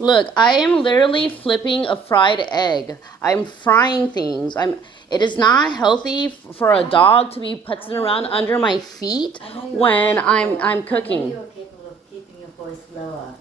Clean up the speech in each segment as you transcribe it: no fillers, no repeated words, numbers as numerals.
Look, I am literally flipping a fried egg. I'm frying things. It is not healthy for a dog to be putzing around under my feet when I'm cooking. I know you're capable of keeping your voice lower.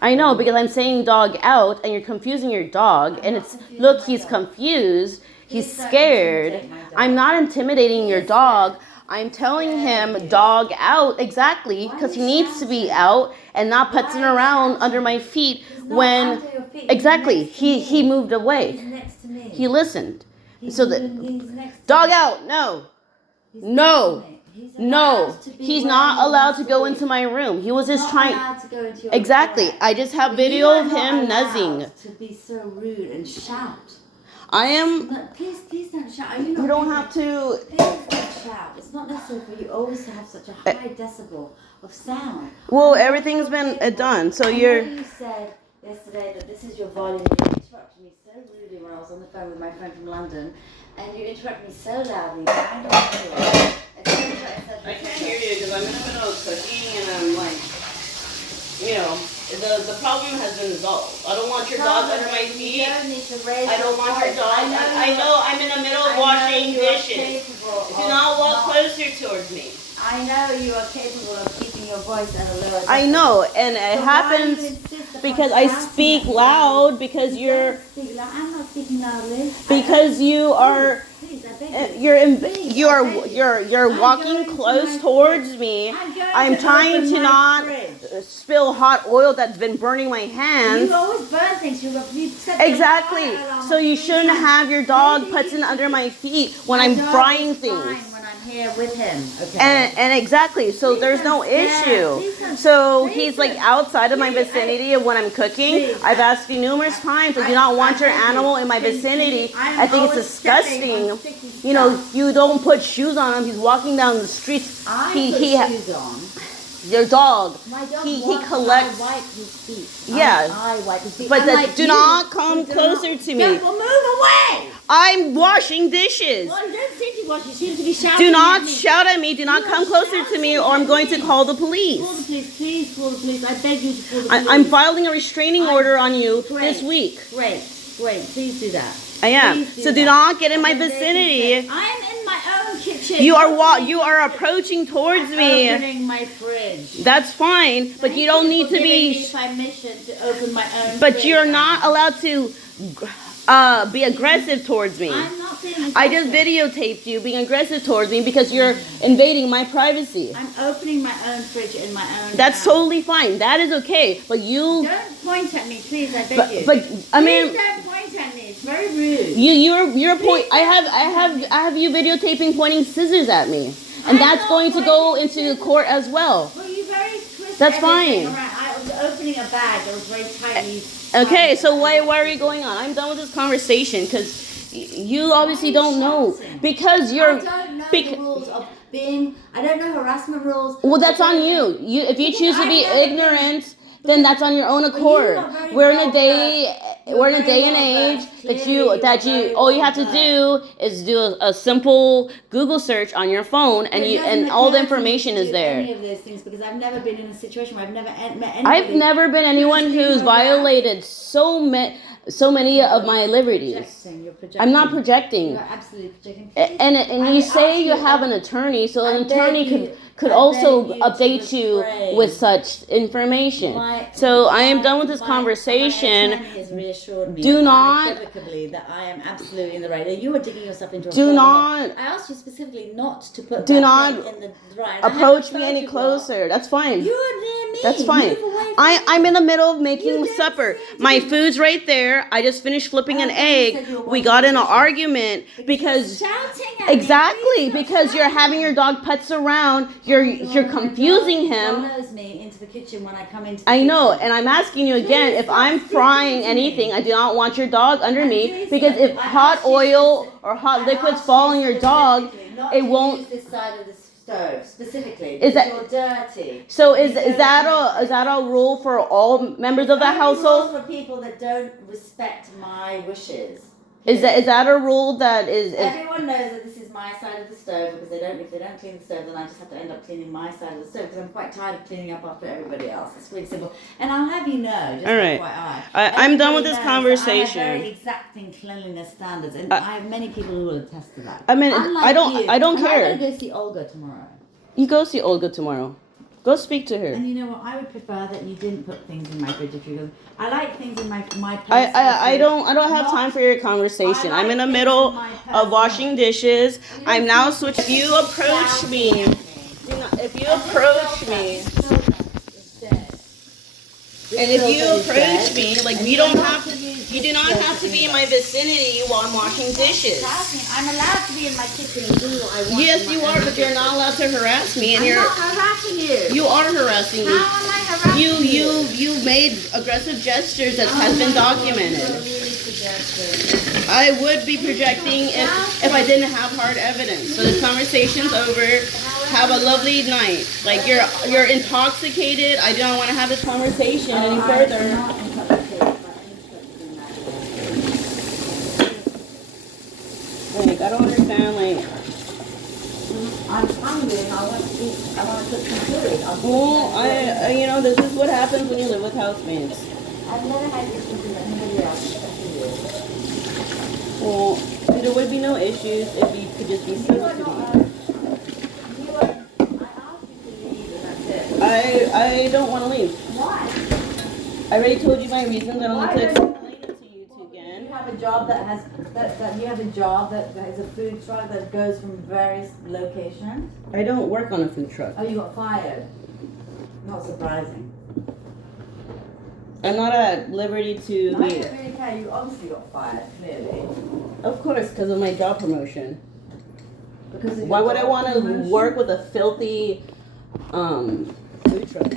I know, because I'm saying dog out and you're confusing your dog, and it's look, he's confused, he's scared. I'm not intimidating your dog. I'm telling him dog out, exactly, because he needs to be out and not putzing around under my feet when exactly he moved away. He's next to me. He listened. He's So the next to dog me. out, no. He's No. next to me. He's No, allowed to be he's where not he allowed wants to go be. into my room. He was He's just not trying. allowed to go into your Exactly. flat. I just have But you video are of not him allowed nuzzing. to be so rude and shout. I am. No, please don't shout. Are you not? You don't have to. Please don't shout. It's not necessary for you always to have such a high decibel of sound. Well, everything's been done, so I know you're. you said yesterday that this is your volume. You interrupted me so rudely when I was on the phone with my friend from London, and you interrupted me so loudly that I don't hear it. I can't hear you because I'm in the middle of cooking and I'm like, the problem has been resolved. I don't want your dog under my feet. You don't need to raise I don't want your voice. dog. I know I'm in the middle of washing dishes. Do not walk closer towards me. I know you are capable of keeping your voice at a lower I decibel. know, and it So why do you happens insist upon because I shouting speak at me? loud because You you're don't speak loud. I'm not speaking loudly. because you are. Please, I beg you. You're walking close towards me. I'm trying to not spill hot oil that's been burning my hands. You always burn things. You set Exactly. the fire alarm So you 3 shouldn't times. have your dog Maybe putzing under my feet when my I'm dog frying is fine things. when I'm here with him. Okay. And exactly, so Please there's no don't stare. issue. Please don't- So please he's like don't- outside of my please, vicinity of when I'm cooking. please, I've asked you numerous times, I do not want your beg you. animal in my Please, vicinity. I am I think it's always stepping on disgusting. sticky You know, stuff. you don't put shoes on him. He's walking down the streets. I He put he shoes on. your dog. My dog He wants collects. I wipe his feet. Yeah. I wipe his feet. But Unlike do you, not come who do closer not- to me. Don't move away. I'm washing dishes. Well, you don't seem to watch. You seem to be shouting. Do not at me. shout at me. Do not You come are closer to me, or I'm going to shouting call the police. Call the police, please call the police. I beg you to call the police. I'm filing a restraining order on you Great. this week. Great, please do that. I am. Please So do that. not get in my I'm very vicinity. concerned. I am in my own kitchen. You are approaching towards me. Opening my fridge. That's fine, but you don't need to be. Giving me permission to open my own. But fridge. you're not allowed to be aggressive towards me. I'm not being. I just aggressive. videotaped you being aggressive towards me because you're invading my privacy. I'm opening my own fridge in my own. That's house. totally fine. That is okay. But you. Don't point at me, please. I beg you. But I mean. Please don't point at me. It's very rude. You're point. I have you videotaping pointing scissors at me, and I'm that's not going to go pointing into scissors. court as well. Well, you very twist That's everything fine. around. I was opening a bag that was very tightly. Okay, so why are you going on? I'm done with this conversation because you obviously don't know because you're. I don't know bec- the rules of being. I don't know harassment rules. well, that's I on don't know- you. If you Because choose to I've be never been- ignorant, then that's on your own you accord. are very We're in a well day. versed. We're in a You're day very and well age versed. that Clearly, you're all you very have to well do is do a simple Google search on your phone, and It you doesn't and all the occur to me information to is do there. Any of those things because I've never been in a situation where I've never met anybody. I've never been anyone who's who's been violated so many of my liberties. Projecting. You're projecting. I'm not projecting. You're absolutely projecting. And I you say ask you you, have an attorney, so I an beg attorney you- could I also beg you to update you refrain. with such information. So I am done with this conversation. My attorney has reassured me Do not- unequivocally that I am absolutely in the right. You are digging yourself into a Do hole. not- I asked you specifically not to put Do that not thing in the right. I have Approach a me any photograph. closer. That's fine. You're near me. That's fine. Move away from I'm in the middle of making You didn't supper. seem to My be- food's right there. I just finished flipping an I thought you egg. said you were We washing got in an dishes. argument because shouting at me. exactly Please stop because you're shouting. having your dog putz around. You're confusing My him. dog follows me into the kitchen when I come into the I know, kitchen. and I'm asking you again, Please if stop I'm speaking frying to me. anything, I do not want your dog under me Please because stop. if I hot asked you oil specific- or hot I liquids asked fall you on your dog, specifically not it to won't. use this side of the stove specifically. Is that- because you're dirty? So You don't- is that a rule for all members of the Only household? rules for people that don't respect my wishes. Is that a rule that is Everyone knows that this is is my side of the stove because if they don't clean the stove, then I just have to end up cleaning my side of the stove because I'm quite tired of cleaning up after everybody else. It's really simple. And I'll have you know, just All right. FYI, I'm done with everybody this knows that conversation. I have very exacting cleanliness standards, and I have many people who will attest to that. I mean, Unlike I don't and care. I'm going to go see Olga tomorrow. You go see Olga tomorrow. Go speak to her. And you know what? I would prefer that you didn't put things in my fridge if you go. I like things in my place. I don't have time for your conversation. I'm in the middle of washing dishes. I'm now switching. If you approach me, and if you approach me, like you do not have to be in my vicinity while I'm washing dishes. I'm allowed to be in my kitchen and do what I want. Yes, you are, but you're not allowed to harass me. And I'm not harassing you. You are harassing me. How am I harassing You made aggressive gestures that has been documented. Really I would be projecting if I didn't have hard evidence. So this conversation's over. Have a lovely night. Like you're intoxicated. I don't want to have this conversation any further. Like I don't understand. Like I'm hungry and I want to eat. I want to cook some food. well, I you know this is what happens when you live with housemates. I've never had this with anybody else except for you. Well, there would be no issues if you could just be civil to me. I don't want to leave. Why? I already told you my reasons. I don't need to explain it to you two again. You have a job that has a food truck that goes from various locations. I don't work on a food truck. Oh, you got fired. Not surprising. I'm not at liberty to No, I be. don't really care. You obviously got fired, clearly. Of course, because of my job promotion. Because of Why your would I job want to promotion? work with a filthy food truck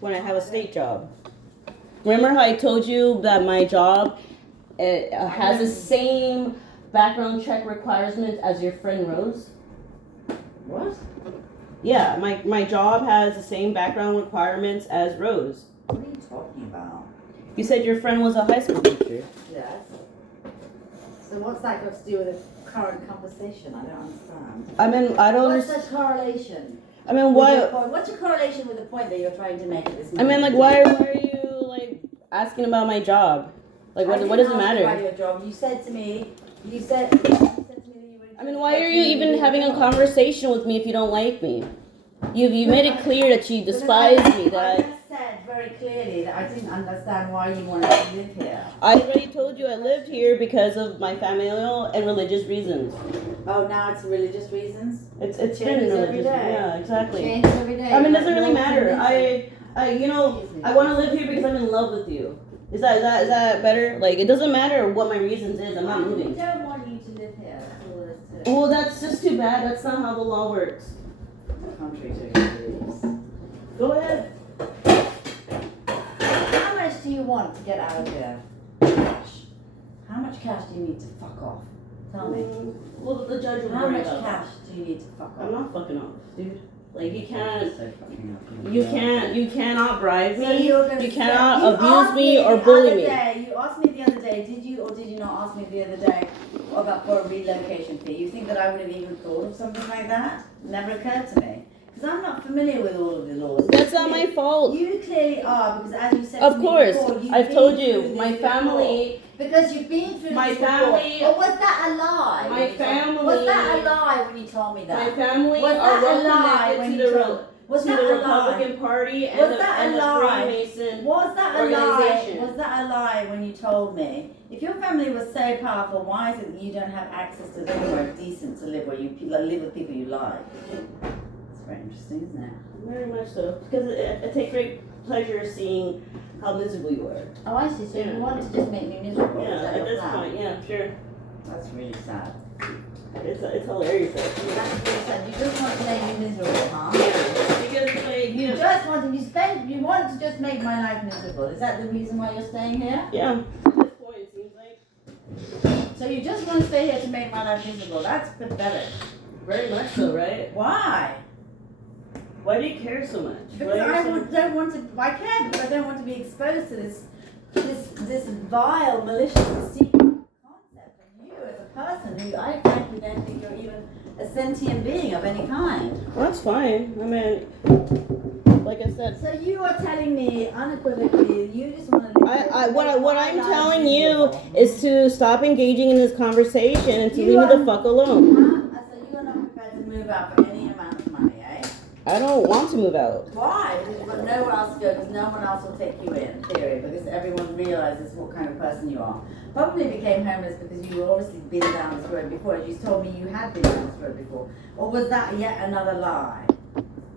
when I have a state job? Remember how I told you that my job has the same background check requirements as your friend Rose? What? Yeah, my job has the same background requirements as Rose. What are you talking about? You said your friend was a high school teacher. Yes. So what's that got to do with the current conversation? I don't understand. I mean, I don't. What's the correlation? I mean, With why? your point? What's your correlation with the point that you're trying to make at this I moment? mean, like, why are you like asking about my job? Like, what does it I didn't ask you matter? about your job. You said to me that you were. I mean, why are you even having a conversation with me if you don't like me? You made it clear that you despise me. I That just said very clearly that I didn't understand why you wanted to live here. I already told you I lived here because of my familial and religious reasons. Oh, now it's religious reasons? It's It been changes religious. every day. Yeah, exactly. Changes every day. I mean, it doesn't Like, really no matter. convincing. I want to live here because I'm in love with you. Is that better? Like, it doesn't matter what my reasons is. I'm not I moving. don't want you to live here. That's all there is to it. Well, that's just too bad. That's not how the law works. Contrary to your beliefs. Go ahead. How much do you want to get out of here? Cash. How much cash do you need to fuck off? Tell me. Well, the judge will How worry much about that. cash do you need to fuck I'm off? not fucking off, dude. Like, you can't. So fucking up. You cannot bribe So me. you're gonna You say- cannot you abuse asked me or the bully other me. day- You asked me the other day, did you or did you not ask me the other day about for a relocation fee? You think that I would have even thought of something like that? Never occurred to me. Because I'm not familiar with all of the laws. That's not my fault. You clearly are, because as you said Of to me course, before, you've I've been told through you, this my before. family. Because you've been through My this family- before. Or was that a lie? My when you told- family- Was that a lie when you told me that? My family Was are that well a lie when connected you to told? Was the that a lie? Republican Party and Was the, that a and the lie? Freemason. Was that a lie? organization. Was that a lie when you told me? If your family was so powerful, why is it that you don't have access to anywhere decent to live, where you live with people you like? It's very interesting, isn't it? Very much so. Because I take great pleasure seeing how miserable you are. Oh, I see. So Yeah. you want to just make me miserable? Yeah, Is that at your this plan? point, yeah, sure. That's really sad. It's hilarious. Actually. That's really sad. You just want to make me miserable, huh? Because like You just want to, you want to just make my life miserable. Is that the reason why you're staying here? yeah. At this point, it seems like So you just want to stay here to make my life miserable. That's pathetic. very much so, right? Why? Why do you care so much? Because Why are you so- don't want to. I care because I don't want to be exposed to this vile, malicious, deceitful concept. And you, as a person who I frankly don't think you're even a sentient being of any kind. Well, that's fine. I mean, like I said, So you are telling me unequivocally you just want to what I'm telling you is to stop engaging in this conversation and to leave me the fuck alone. So you are not prepared to move out for any amount of money, eh? I don't want to move out. Why? Because you've got nowhere else to go, because no one else will take you in theory, because everyone realizes what kind of person you are. Probably became homeless because you obviously been down this road before, as you told me you had been down this road before. Or was that yet another lie?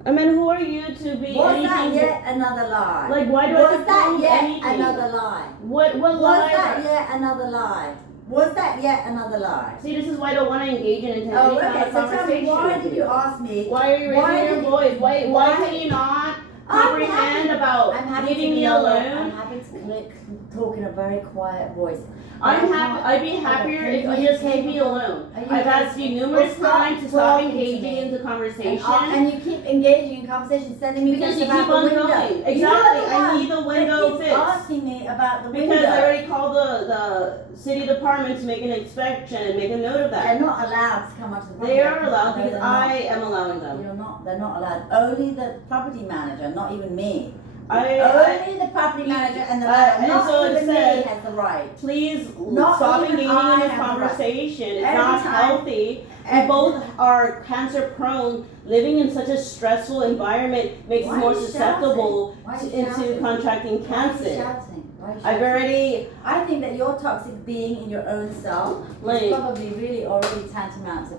I mean, who are you to be Was anything? that yet another lie? Like, why do I Was have to that prove yet anything? another lie? What Was lie? that yet another lie? Was that yet another lie? See, this is why I don't want to engage in any Oh, kind okay. of So tell me, conversation. why did you ask me? Why are you raising your voice? Why can you not comprehend about I'm happy leaving to me be alone? I'm happy to talk in a very quiet voice. I'm happy. I'd be happier if you just leave me alone. I've asked you numerous times to stop engaging into conversation. And you keep engaging in conversation, sending me Because you about keep the on window. going. You're Exactly. the I one need the that window keeps fixed. asking me about the window. Because I already called the city department to make an inspection and make a note of They're that. not allowed to come onto the property. They are allowed No, because they're not. I am allowing them. You're not. They're not allowed. Only the property manager, not even me. I Only the property manager and the and not so it even said- me has the right. Please Not stop even engaging I in this have the right. conversation. It's Every not time- healthy. We both are cancer prone. Living in such a stressful environment makes Why us more are you susceptible shouting? Why are you into shouting? contracting Why are you cancer. shouting? Why are you I've shouting? already I think that your toxic being in your own self like is probably really already tantamount to.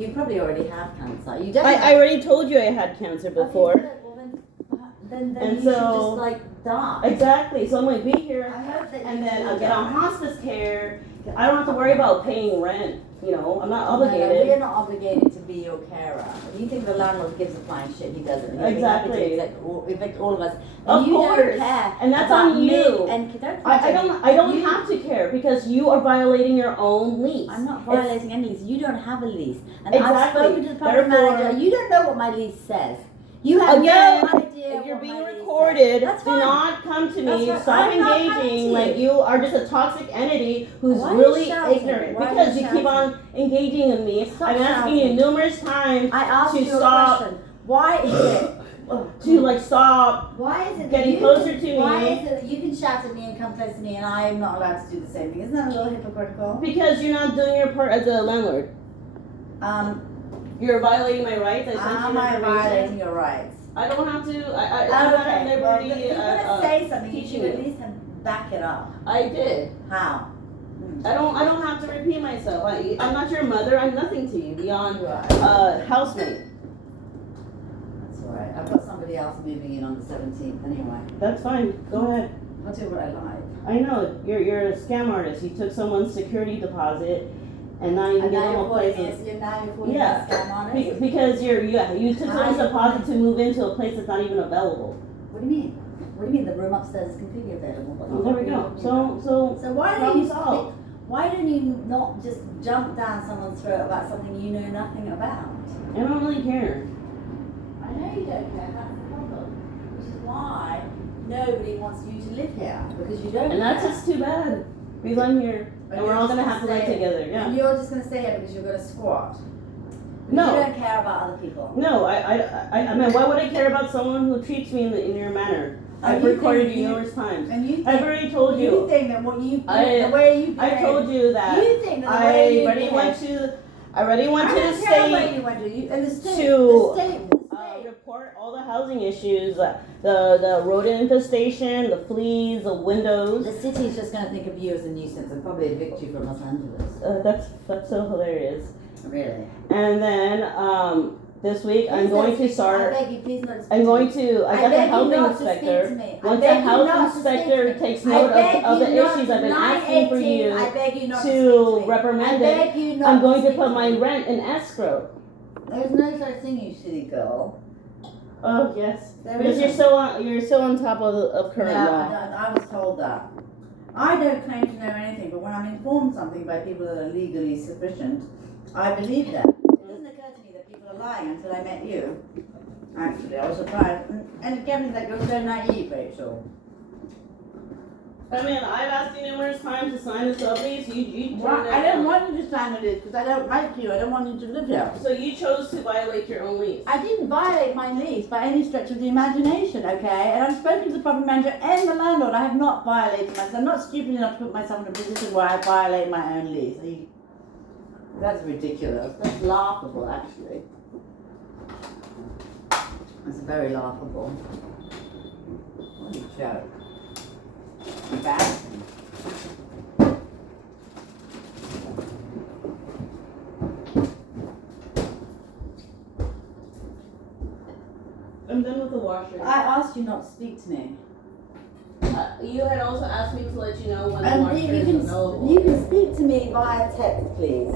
You probably already have cancer. You I definitely. already told you I had cancer before. Okay, good. Well, then And you should so- just like die. Exactly. So I'm gonna be here I hope that and you then do I'll get on die. hospice care. I don't have to worry about paying rent. You know, I'm not No, obligated. we are not obligated to be your carer. If you think the landlord gives a flying shit, he doesn't. He'll be happy Exactly. to evict all of us. Of And you course. don't care. And that's about on me you. And don't I don't You- have to care because you are violating your own lease. I'm not It's- violating any lease. You don't have a lease. And Exactly. I've spoken to the property Therefore- manager. You don't know what my lease says. You have Again, no idea if you're what being my lease recorded, says. That's do fine. not come to That's me. fine. Stop I'm not coming to engaging you. like you are just a toxic entity who's Why are you really shouting? ignorant. Why are Because you you keep on engaging in me. Stop I'm asking shouting. you numerous times I asked to you a stop, question. Why is it? to like stop. Why is it that Getting you closer can, to Why me. is it that you can shout at me and come close to me and I am not allowed to do the same thing? Isn't that a little hypocritical? Because you're not doing your part as a landlord. You're violating my rights. I sent Am you I information. violating your rights? I don't have to. I'm Okay, not at well, liberty. if you're gonna say something, you teaching should at you. least have back it up. I did. How? I don't have to repeat myself. I'm not your mother. I'm nothing to you beyond Right. housemate. That's all right. I've got somebody else moving in on the 17th anyway. That's fine. Go ahead. I'll do what I like. I know you're a scam artist. You took someone's security deposit and not even And give now them you're a calling place. me, now you're calling Yeah. me a scam artist? Because you took How someone's you deposit to move into a place that's not even available. What do you mean? What do you mean? The room upstairs is completely available. What Oh, there we are you go. talking about? So why don't problem you solved. why don't you not just jump down someone's throat about something you know nothing about? I don't really care. I know you don't care, that's the problem. Which is why nobody wants you to live here, because you don't And that's care. just too bad. Because I'm here. And we're all gonna have to live together. Yeah. And you're just gonna stay here because you're gonna squat. Because No. you don't care about other people. No, I mean, why would I care about someone who treats me in your manner? And I've you recorded think you you- numerous times. And you think, I've already told you you. think that what you I- the way you I told you that you think that the I way you already behave- went to. I already went I to the don't care where state you went to. You, and the state, to, the state. report all the housing issues, the rodent infestation, the fleas, the windows. The city's just going to think of you as a nuisance and probably evict you from Los Angeles. That's so hilarious. Really? And then this week I'm Please going don't to speak me. start. I beg you, please not speak I'm to going me. to. I got the beg you health not to speak inspector. to me. I Once beg the you health not to speak inspector to me. takes I note beg of the you not issues to- I've been asking for 9/18, you I beg you not to to speak me. reprimand I it, beg you not I'm going to speak put my me. rent in escrow. There's no such thing, you silly girl. Oh yes, There because isn't. you're so on top of current No, law. I was told that. I don't claim to know anything, but when I'm informed something by people that are legally sufficient, I believe them. It doesn't occur to me that people are lying until I met you. Actually, I was surprised. And it kept me like, you're so naive, Rachel. I mean, I've asked you numerous times to sign this sublease. You turned it I don't down. want you to sign a lease because I don't like you. I don't want you to live here. So you chose to violate your own lease. I didn't violate my lease by any stretch of the imagination, okay? And I've spoken to the property manager and the landlord. I have not violated myself. I'm not stupid enough to put myself in a position where I violate my own lease. That's ridiculous. That's laughable, actually. That's very laughable. What a joke. Embarrassing. I'm done with the washer. I asked you not to speak to me. You had also asked me to let you know when the washer You is available. can speak to me via text, please.